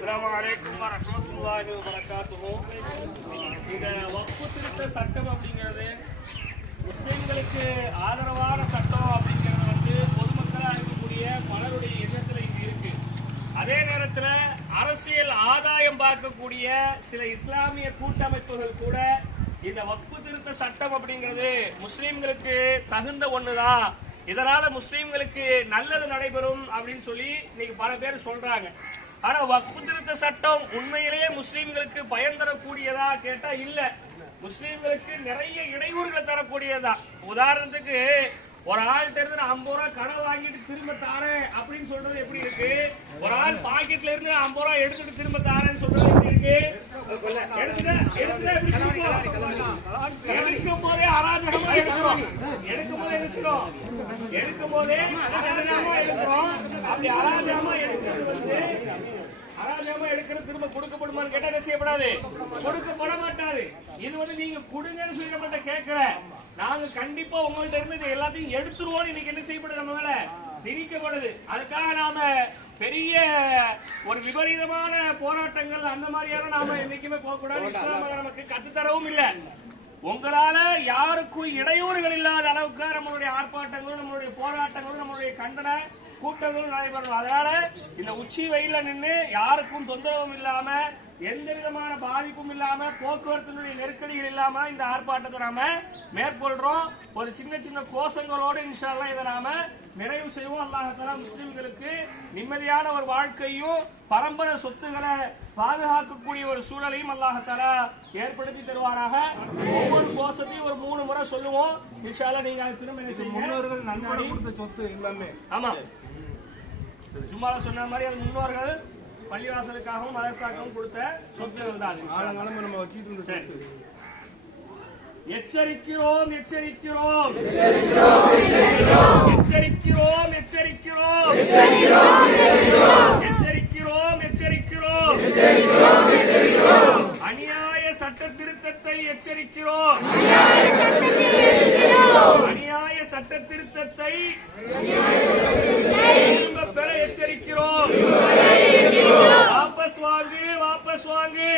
அஸ்ஸலாமு அலைக்கும் வரஹ்மத்துல்லாஹி வபரகாத்துஹு. இந்த வக்ஃபு திருத்த சட்டம் அப்படிங்கிறது முஸ்லிம்களுக்கு ஆதரவான சட்டம் அப்படிங்கிறது பொதுமக்களாக இருக்கக்கூடிய பலருடைய எண்ணத்தில் இங்கு இருக்கு. அதே நேரத்தில் அரசியல் ஆதாயம் பார்க்கக்கூடிய சில இஸ்லாமிய கூட்டமைப்புகள் கூட இந்த வக்ஃபு திருத்த சட்டம் அப்படிங்கிறது முஸ்லிம்களுக்கு தகுந்த ஒண்ணுதான், இதனால முஸ்லிம்களுக்கு நல்லது நடைபெறும் அப்படின்னு சொல்லி இன்னைக்கு பல பேர் சொல்றாங்க. ஆனா வக்ஃபு திருத்த சட்டம் உண்மையிலேயே முஸ்லிம்களுக்கு பயன் தரக்கூடியதா கேட்டா இல்ல, முஸ்லிம்களுக்கு நிறைய இடையூறுகளை தரக்கூடியதா. உதாரணத்துக்கு ஒரு ஆள்கிட்ட இருந்து 50 ரூபாய் கடன் வாங்கிட்டு திரும்ப தாரேன் அப்படின்னு சொல்றது எப்படி இருக்கு? ஒரு ஆள் பாக்கெட்ல இருந்து 50 ரூபாய் எடுத்துட்டு திரும்ப தாரேன்னு சொல்றது எப்படி இருக்கு? எடுக்கும் போதே அராஜகமா எடுக்கிறோம், எடுக்கும் போதே எடுக்கிறோம், எடுக்கும் போதே எடுக்கிறோம். அப்படி அராஜகமா எடுக்கிறது அராஜகமா எடுக்கிறது திரும்ப கொடுக்கப்படுமான்னு கேட்டா என்ன செய்யப்படாது, கொடுக்கப்பட மாட்டாரு. இது நீங்க கொடுங்கன்னு சொல்லி நம்மகிட்ட கேட்கல, நாங்க கண்டிப்பா உங்கள்ட்ட இருந்து எல்லாத்தையும் எடுத்துருவோம். இன்னைக்கு என்ன செய்யப்படுது, நம்ம மேல திணிக்கப்படுது. அதுக்காக நாம பெரிய ஒரு விபரீதமான போராட்டங்கள் அந்த மாதிரியான நாம என்னைக்குமே போகக்கூடாது. இஸ்லாம் நமக்கு கத்துத்தரவும் இல்லை. உங்களால யாருக்கும் இடையூறுகள் இல்லாத அளவுக்கு நம்மளுடைய ஆர்ப்பாட்டங்களும் நம்மளுடைய போராட்டங்களும் நம்மளுடைய கண்டன கூட்டங்களும் நடைபெறும். அதனால இந்த உச்சி வெயில நின்று யாருக்கும் தொந்தரவும் இல்லாம எந்த விதமான பாதிப்பும் இல்லாம போக்குவரத்தினுடைய நெருக்கடிகள் இல்லாம இந்த ஆர்ப்பாட்டத்தை நாம மேற்கொள்றோம். ஒரு சின்ன சின்ன கோஷங்களோடு இன்ஷா அல்லாஹ் இதை நாம நிறைவு செய்வோம். அல்லாஹ் தஆலா முஸ்லிம்களுக்கு நிம்மதியான ஒரு வாழ்க்கையும் பரம்பரை சொத்துக்களை பாதுகாக்கக்கூடிய ஒரு சூழலையும் அல்லாஹ் தஆலா ஏற்படுத்தி தருவாராக. ஒவ்வொரு கோஷத்தையும் ஒரு 3 முறை சொல்லுவோம். இன்ஷா அல்லாஹ் நீங்க அதை திரும்ப என்ன செய்யுங்க. முன்னோர்கள் நன்கொடை கொடுத்த சொத்து எல்லாமே, ஆமா ஜும்மால சொன்ன மாதிரி அது முன்னோர்கள் பள்ளிவாசலுக்காகவும் மதரசாக்காகவும் கொடுத்த சொத்துகள் தான். நம்ம வச்சுட்டு எச்சரிக்கிறோம் எச்சரிக்கிறோம் எச்சரிக்கிறோம் எச்சரிக்கிறோம் எச்சரிக்கிறோம் எச்சரிக்கிறோம் அநியாய சட்ட திருத்தத்தை எச்சரிக்கிறோம், அநியாய சட்ட திருத்தத்தை திரும்ப பெற எச்சரிக்கிறோம். வாபஸ் வாங்கு வாபஸ் வாங்கு,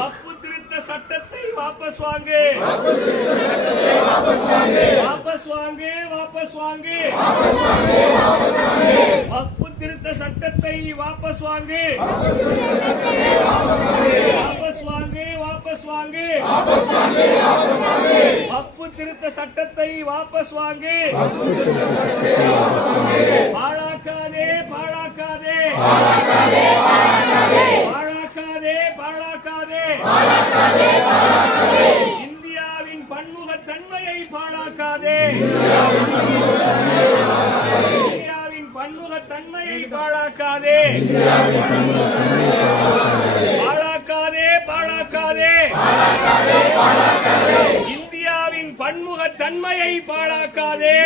வக்ஃபு திருத்த சட்டத்தை வாபஸ் வாங்கு, வாபஸ் வாங்கு வாபஸ் வாங்கு, வக்ஃபு திருத்த சட்டத்தை வாபஸ் வாங்கு, வாபஸ் வாங்கு வாபஸ் வாங்கு, வக்ஃபு திருத்த சட்டத்தை வாபஸ் வாங்கு. பாழாக்காதே பாழாக்காதே பாழாக்காதே பாழாக்காதே, இந்தியாவின் பன்முகத்தன்மையை பாழாக்காதே, இந்தியாவின் பன்முகத்தன்மையை பாழாக்காதே, பாழாக்காதே பாழாக்காதே, இந்தியாவின் பன்முகத்தன்மையை பாழாக்காதே.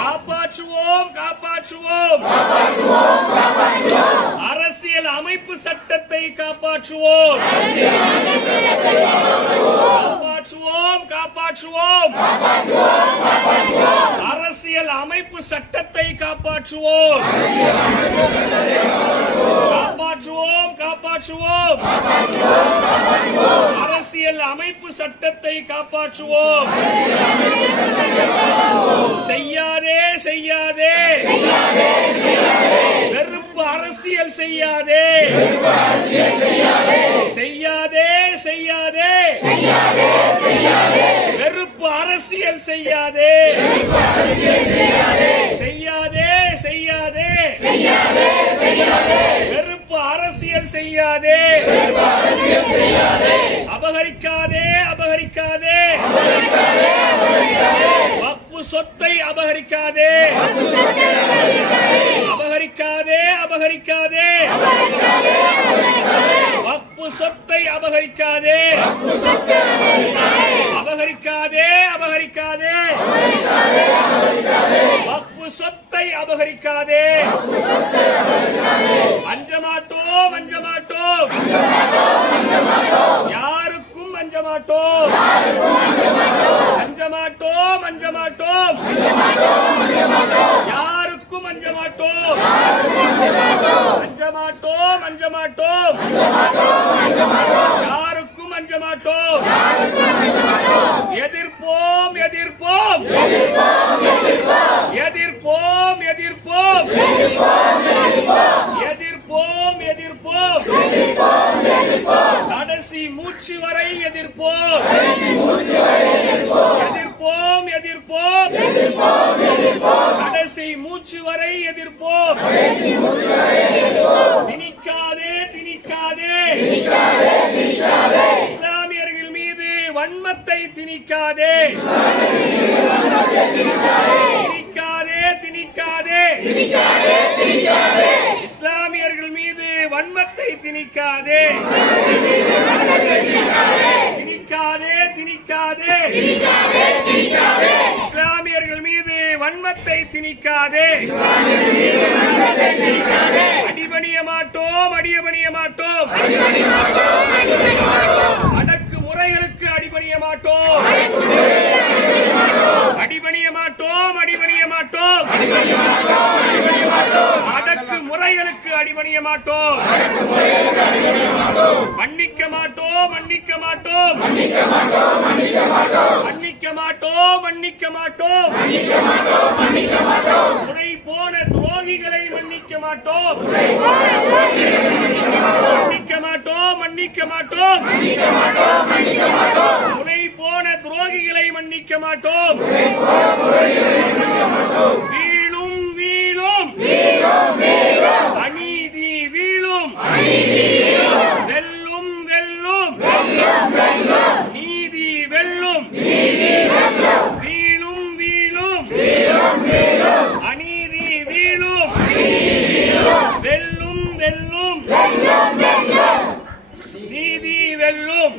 காப்பாற்றுவோம் காப்பாற்றுவோம், அரசியல் அமைப்பு சட்டத்தை காப்பாற்றுவோம், காப்பாற்றுவோம் காப்பாற்றுவோம், அரசியல் அமைப்பு சட்டத்தை காப்பாற்றுவோம், காப்பாற்றுவோம் காப்பாற்றுவோம், அரசியல் அமைப்பு சட்டத்தை காப்பாற்றுவோம். செய்யாதே செய்யாதே வெறுப்பு அரசியல் செய்யாதே, செய்யாதே செய்யாதே வெறுப்பு அரசியல் செய்யாதே, செய்யாதே செய்யாதே வெறுப்பு அரசியல் செய்யாதே, அபகரிக்காதே அபகரிக்காதே, வக்ஃபு சொத்தை அபகரிக்காதே, அபகரிக்காதே அபகரிக்காதே, வக்ஃபு சொத்தை அபகரிக்காதே அபகரிக்காதே அபகரிக்காதே வக்ஃபு சொத்தை அபகரிக்காதே அஞ்சமாட்டோம் அஞ்சமாட்டோம் யாருக்கும் அஞ்சமாட்டோம் அஞ்சமாட்டோம் அஞ்சமாட்டோம் யாருக்கும் அஞ்சமாட்டோம் அஞ்சமாட்டோம் அஞ்சமாட்டோம் யாருக்கும் அஞ்சமாட்டோம் எதிர்ப்போம் எதிர்ப்போம் எதிர்ப்போம் எதிர்ப்போம் எதிர்ப்போம் எதிர்ப்போம் கடைசி மூச்சு வரை எதிர்ப்போம் எதிர்ப்போம் எதிர்ப்போம் கடைசி மூச்சு வரை எதிர்ப்போம் திணிக்காதே திணிக்காதே இஸ்லாமியர்கள் மீது வன்மத்தை திணிக்காதே திணிக்காதே திணிக்காதே இஸ்லாமியர்கள் மீது வன்மத்தை திணிக்காதே திணிக்காதே திணிக்காதே இஸ்லாமியர்கள் மீது வன்மத்தை திணிக்காதே அடிபணிய மாட்டோம் அடிபணிய மாட்டோம் அடக்கு முறைகளுக்கு அடிபணிய மாட்டோம் அடிபணிய மாட்டோம் அடிபணிய மாட்டோம் அடக்கு முறைகளுக்கு அடிபணிய மாட்டோம் மன்னிக்க மாட்டோம் மன்னிக்க மாட்டோம் மன்னிக்க மாட்டோம் மன்னிக்க மாட்டோம் முறை போன துரோகிகளை மன்னிக்க மாட்டோம் மன்னிக்க மாட்டோம் மன்னிக்க மாட்டோம் முறை போன துரோகிகளை மன்னிக்க மாட்டோம் வீழும் வீழும் அநீதி வீழும் வெல்லும் வெல்லும் நீதி வெல்லும் வீழும் வீழும் அநீதி வீழும் வெல்லும் வெல்லும் நீதி வெல்லும்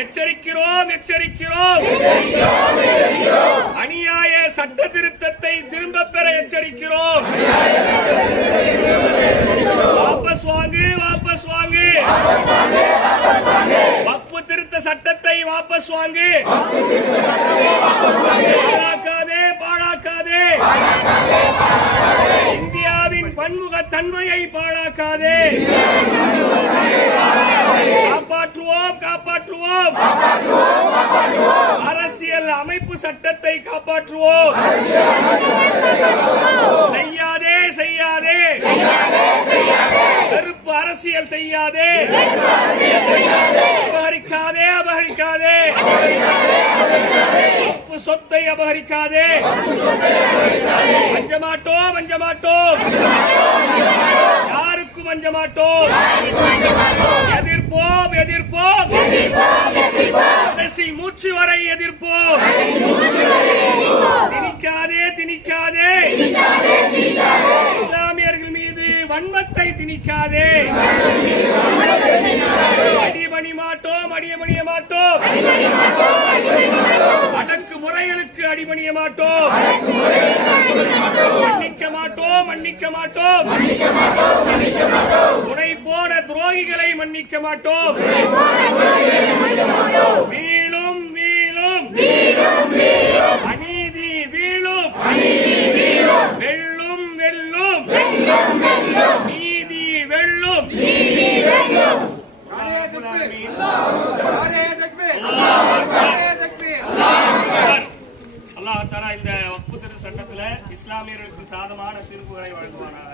எச்சரிக்கிறோம் எச்சரிக்கிறோம் அநியாய சட்ட திருத்தத்தை திரும்ப பெற எச்சரிக்கிறோம் வாபஸ் வாங்கு வாபஸ் வாங்கு வக்ஃபு திருத்த சட்டத்தை வாபஸ் வாங்கு பாழாக்காதே பாழாக்காதே இந்தியாவின் பன்முக தன்மையை பாழாக்காதே காப்பாற்றுவோம் காப்பாற்றுவோம் அரசியல் அமைப்பு சட்டத்தை காப்பாற்றுவோம் செய்யாதே செய்யாதே வெறுப்பு அரசியல் செய்யாதே அபகரிக்காதே அபகரிக்காதே வக்ஃபு சொத்தை அபகரிக்காதே அஞ்சமாட்டோம் அஞ்சமாட்டோம் யாருக்கும் அஞ்சமாட்டோம் எதிர்ப்போம் எதிர்ப்போம் கடைசி மூச்சு வரை எதிர்ப்போம் திணிக்காதே திணிக்காதே இஸ்லாமியர்கள் மீது வன்மத்தை திணிக்காதே அடிபணி மாட்டோம் அடிபணிய மாட்டோம் அடக்கு முறைகளுக்கு அடிபணிய மாட்டோம் மன்னிக்க மாட்டோம் மன்னிக்க மாட்டோம் துணை போன துரோகிகளை மன்னிக்க மாட்டோம் வீழும் வீழும் அநீதி வீழும் வெல்லும் வெல்லும் நீதி வெல்லும் அல்லாஹ் தஆலா இந்த வக்ஃபு திருத்த சட்டத்துல இஸ்லாமியர்களுக்கு சாதமான தீர்ப்புகளை வழங்குவானாக.